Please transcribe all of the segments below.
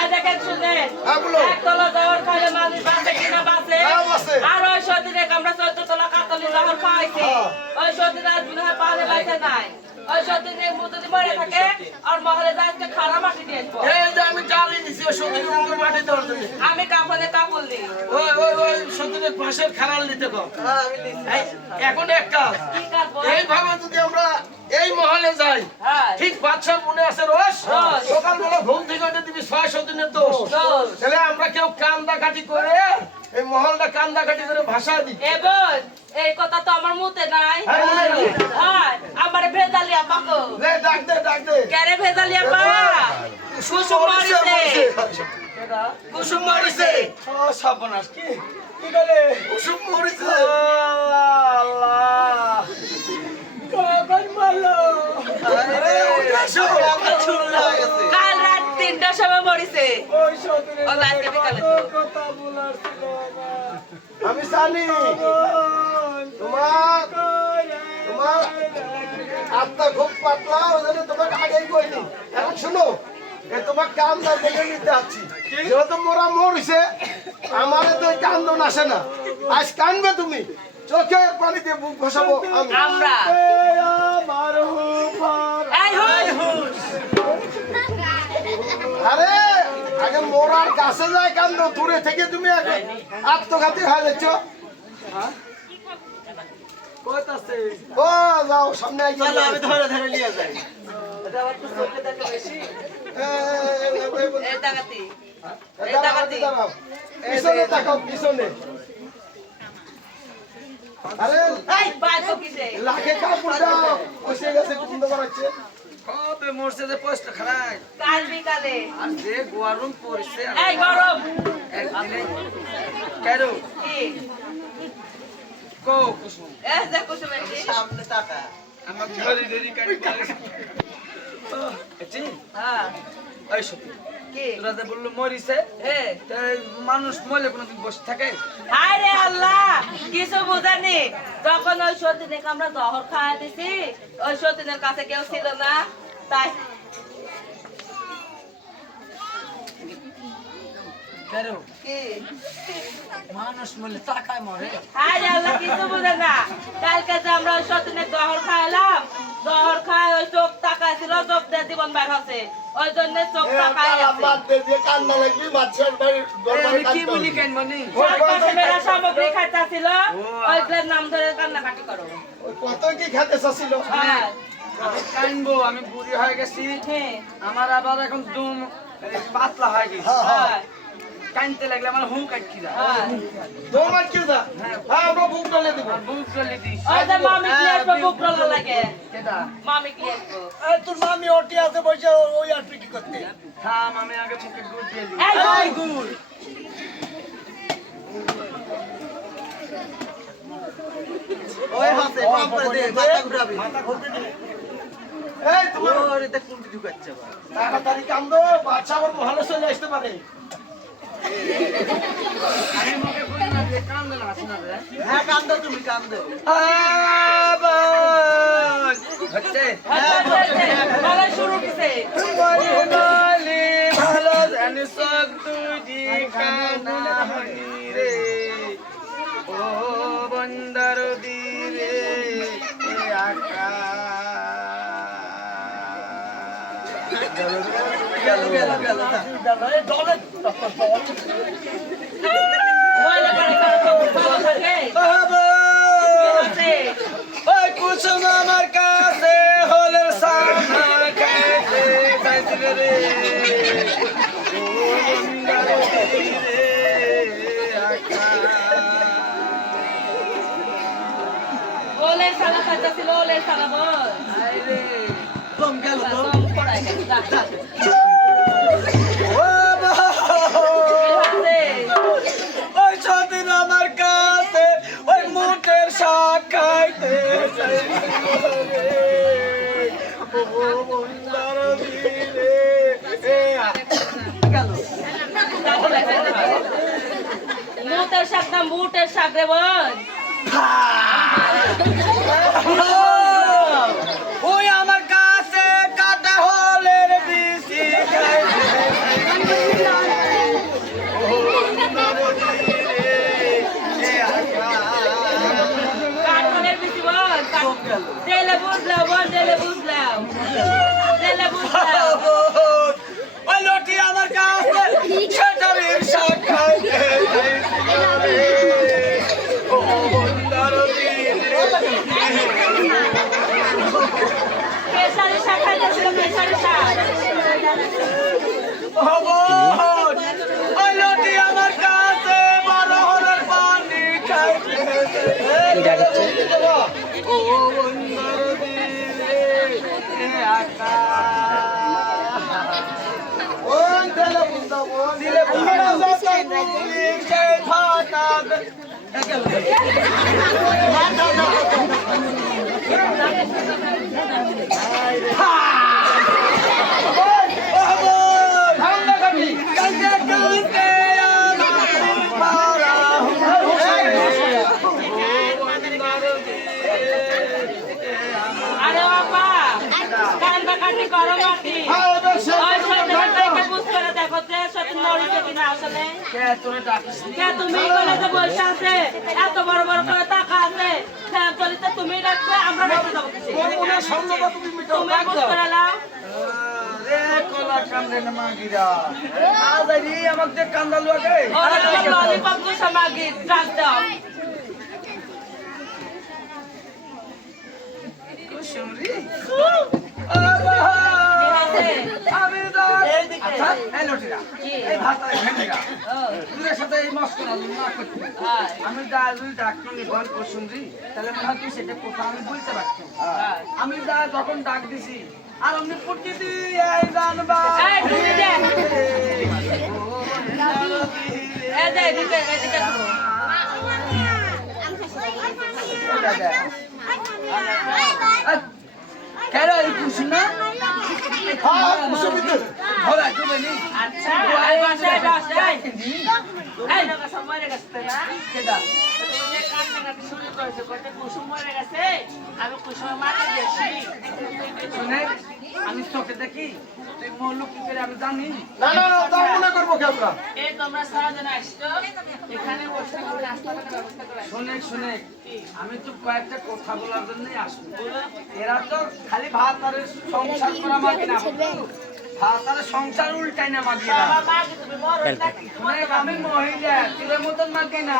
এই দেখেন শুনেন হ্যাঁ বলো একতলা জহর খাইলে মানুষ বাঁচে কিনা বাঁচে হ্যাঁ বাঁচে আর ওই সতীনে আমরা 14 তলা কাতলি জহর খাইছি ওই সতীনে আজ মনে হয় পারে বাইতে নাই ওই সতীনে যদি মরে থাকে আর মহলে যাইতে খারাপ মাটি দিয়ে আসবো এই যে আমি জানি দিছি ওই সতীনের মুখে মাটি দেওয়ার জন্য আমি কাপড়ে কাপড় দিই ওই সতীনের পাশের খারাল নিতে কও এখন এক কাজ কি কাজ বল এইভাবে যদি আমরা এই মহলে যাই হ্যাঁ ঠিক বাদশার মনে আছে রোজ সকালবেলা ঘুম থেকে উঠে দিবি 600 দিনের দোষ তাহলে আমরা কেউ কান্দাকাটি করে এই মহলটা কান্দাকাটি করে ভাষা দিই এবার এই কথা তো আমার মুতে নাই হ্যাঁ আমার ভেজালিয়া পাকো রে ডাক দে কেরে ভেজালিয়া পা কুসুম মারিছে কুসুম মারিছে ও সর্বনাশ কি বলে কুসুম মরিছে আল্লাহ কখন মারলো আরে উঠাসো কাল রাত 3টার সময় মরিছে ওই সতীনের ও রাতে বিকালে কথা বলার ছিল না আমি জানি তোমার আত্মা খুব পাতলা ওই জন্য তোমাকে আগেই কইনি এখন শুনো তোমার কান্দা দেখে নিতে আসছি যেহেতু মোরা মরিছে আমারে তো কান্দন আসে না আজ কানবে তুমি চোখে পানি দিয়ে বুক ঘষাবো আমরা এই হুস আরে আগে মোরার কাছে যায় কান্দ দূরে থেকে তুমি আগে আত্মঘাতী হয়ে যাচ্ছ ও যাও সামনে আমি ধরে ধরে নিয়ে যাই এই ডাকাতি পিছনে তাকাও পিছনে আরে এই বাইকো কিসে লাগে কাপড়টা বসে গেছে কুন্দ বাড়াচ্ছে কবে মরছে যে পোস্ট খারাপ কাল বিকালে আর যে গরম পড়ছে এই গরম একদিনে কেন কি কো কুসুম এই যে কুসুম এসে সামনে টাকা আমার ধরি ধরি কাটি এটি হ্যাঁ এই সত্যি কি তোরা যে বললো মরিছে হ্যাঁ তাই মানুষ মরলে কোনোদিন বসে থাকে হায় রে আল্লাহ কিছু বুঝানি যখন ওই সতীনে আমরা জহর খাওয়া দিছি ওই সতীনের কাছে কেউ ছিল না তাই কেন কি মানুষ মরলে টাকায় মরে হায় রে আল্লাহ কিছু বুঝে না কালকে যে আমরা ওই সতীনের জহর খাইলাম জহর খাই ওই চোখ তাকাইছিল চোখ দিয়ে জীবন বের হচ্ছে ওই জন্য চোখ তাকাই আছে কান্না লাগবে বাচ্চার বাড়ির আমি কি বলি কেন মানে চারপাশে মেয়েরা সামগ্রী খাইতেছিল ওইগুলোর নাম ধরে কান্নাকাটি করো কত কি খেতে চাচ্ছিল হ্যাঁ আমি কানবো আমি বুড়ি হয়ে গেছি হ্যাঁ আমার আবার এখন দুম পাতলা হয়ে গেছে হ্যাঁ কানতে লাগলে আমার হুম কাটকি যায় হ্যাঁ তোমার কি দা হ্যাঁ আমরা বুক ডালে দেব আর বুক চলে দিস ওই যে মামি কি আসবে বুক রোলা লাগে কেডা মামি কি আসবে এই তোর মামি ওটি আছে বসে ওই আর কি করতে থাম আমি আগে মুখে গুড় দিয়ে দিই এই গুড় ওই হাতে পাম করে দে মাথা ঘুরাবি এই তোমার ওরে দেখ কোনটি ঢুকাচ্ছে আবার তাড়াতাড়ি কান্দো বাচ্চা আবার মহলে চলে আসতে পারে আমি মুখে গুড় না দিয়ে কান্দে না শোনা রে হ্যাঁ কান্দো তুমি কান্দো আবার হচ্ছে বলা শুরু কিসে মরিনালি ভালো জানি সব তুই কানা হনি রে ও বন্দর দিরে আকা গেল বলে করে ভালো থাকে ওই কুসুম আমার কাছে হলের সামনা খাইতে চাইছিল রে ও বন্দর দিরে আকা ওলের সালা খাইতেছিল ওলের সালা বল আইরে কম গেল তো কম পড়াই গেল ও ওই সতীন আমার কাছে ওই মুখের শাক খাইতে মুটের শাক না মুটের শাক রে বোন ওই আমার কাছে কাটা হলের বিসি খাইতে দিলে সেই ফাটা ঠান্ডা খাবি আরে বাবা কান্দা কাটি করো নাকি ওই সত্যি বুঝ করে দেখো যে সত্যি নড়িছে কিনা আসলে কে তুমি কলেজে বসে আছে এত বড় বড় করে টাকা আছে ফ্যান চলিতে তুমি রাখবে আমরা রেখে যাবো তুমি বুঝ করে নাও আমাকে কান্দালু আগে ওরা তোমার ললিপপ দুশো মাগি ট্রাক দাও আমি ডাক্তার কুসুমরি তাহলে মনে হয় সেটা কোথাও আমি বুঝতে পারতাম আমি যখন ডাক দিছি আর আমি ফুটকি দিই জানবা কেন এই কুসুম না ধরা তুমি নি আচ্ছা এই বাসায় বাসায় এই টাকা সময় গেছে না কেডা তুমি কান্নাকাটি শুরু করেছো কত কুসুম মরে গেছে আমি কুসুমের মাকে দেখছি শুনে আমি চোখে দেখি তুই মরলু কি করে আমি জানি না না না তা মনে করবো কি আমরা এই তোমরা সারাদিন আসছো এখানে বসে করে নাস্তার ব্যবস্থা করে শুনে শুনে আমি তো কয়েকটা কথা বলার জন্যই আসবো এরা তো খালি ভাত আর সংসার করা মাগে না ভাত আর সংসার উল্টাই না মাগে না আমার মাকে তুমি মরো নাকি শুনে আমি মহিলা তোর মতন মাগে না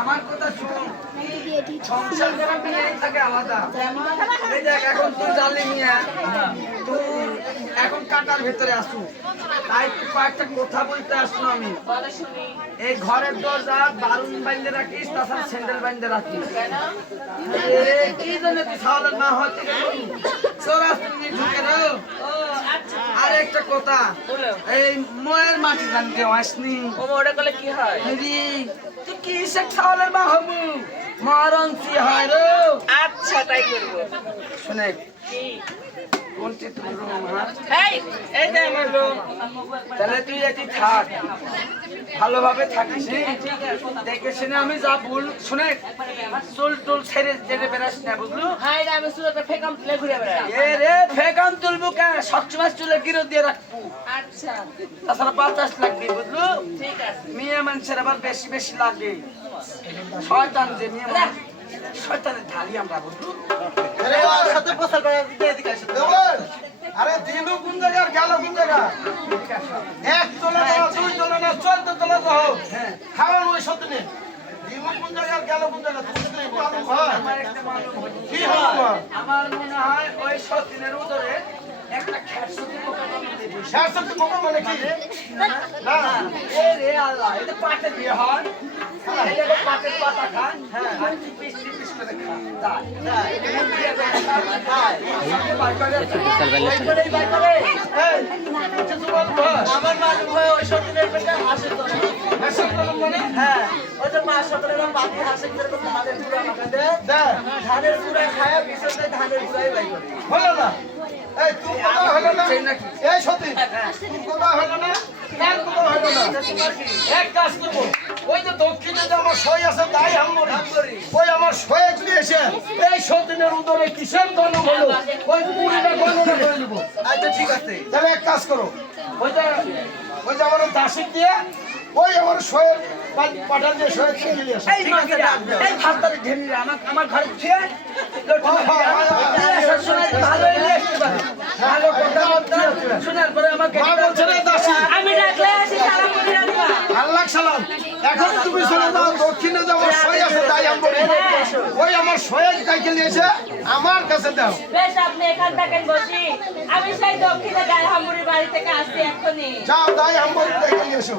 আমার কথা শুন সংসার করা বিয়ে থাকে আলাদা এই দেখ এখন তুই জানলি মিয়া তুই এখন কাটার ভিতরে আসু তাই তুই কয়েকটা কথা বলতে আসলো আমি বলো শুনি এই ঘরের দরজা বারুন বাইন্দে রাখিস তাছাড়া স্যান্ডেল বাইন্দে রাখিস কেন কি জন্য তুই সাওয়ালের মা হতে গেলি সোরা তুমি ঢুকে রো ও আচ্ছা আর একটা কথা বলো এই ময়ের মাটি জানতে আসনি ও ওটা করলে কি হয় তুই কি সে সাওয়ালের মা হবু মরণসি হয় রো আচ্ছা তাই করবো শুনে কি কোনটি তুমি রুম হ্যাঁ এই যে আমার লোক তাহলে তুই এটি থাক ভালোভাবে থাকিস দেখে শুনে আমি যা ভুল শুনে চুল টুল ছেড়ে জেনে বেড়াস না বুঝলু হাই রে আমি সুরতে ফেকাম তুলে ঘুরে বেড়াই এ রে ফেকাম তুলবো কে সবসময় চুলে গিরো দিয়ে রাখবো আচ্ছা তাছাড়া বাতাস লাগবে বুঝলু ঠিক আছে মেয়ে মানুষের আবার বেশি বেশি লাগে শয়তান যে মেয়ে মানুষ, শয়তানের ঢালি আমরা বুঝলু সাথে প্রচার করে আরে দিনু কোন জায়গার গেল কোন জায়গা এক তলা না দুই তলা না 14 তলা যাও খাওয়ার ওই সত্যি নেই দিনু কোন জায়গার গেল কোন জায়গা তুমি তো মালুম হয় আমার একটা মালুম হয়েছে। কি হয় আমার মনে হয় ওই সতীনের উদরে একটা খেরসুতি পোকা জন্মতে দিয়েছে। স্যার সত্যি মনে মানে কি না এ রে আল্লাহ, এটা পাটের বিয়ে হয়। এটা তো পাটের পাতা খায়, আর পিস পিস করে খায়। তাই। এটা বিয়ে করে খায়, তাই। সাথে বার করে আছে। ওই করেই বার করে। এই আচ্ছা তোমার বস আমার মালুম হয় ওই সতীনের পেটে হাঁসের জন্ম। হাসির কলম মানে হ্যাঁ, ওই যে মা সতীনের বাকি হাঁসের যেরকম ধানের গুঁড়া মাখা দেয়, দে ধানের গুঁড়া খায় পিছনে ধানের গুঁড়াই বাই করে। হলো না এই তুমি কথা হলো না সেই নাকি? এই সত্যি তুমি কথা হলো না কেন কথা হলো না এক কাজ করবো ওই যে দক্ষিণে যে আমার সই আছে তাই হামরি ওই আমার সয়ে চলে এসে এই সতীনের উদরে কিসের জন্ম হলো ওই পুরীটা গণনা করে দেবো আচ্ছা ঠিক আছে। তাহলে এক কাজ করো ওই যে আমার দাসিক দিয়ে ওই আমার সয়ের পাঠান দিয়ে সয়ে চলে আসে এই মাছেরা, এই ভাতটারে ঢেমিরা, আমার ঘরে খেয়ে ভালোই নিয়ে আসতে পারে। ভালো কথাবার্তা শোনার পরে আমাকে মা বলছে রে দাসী আমি ডাকলে আসি সালাম করে রাখবা আল্লাহ সালাম এখন তুমি চলে যাও দক্ষিণে যে আমার সই আছে তাই হামরি ওই আমার সয়ের দায়কে নিয়েছে আমার কাছে দাও বেশ আপনি এখান থাকেন বসি আমি সেই দক্ষিণে গায়ে হামুড়ির বাড়ি থেকে আসছি এক্ষুনি যাও তাই হামরি দায়কে নিয়ে এসো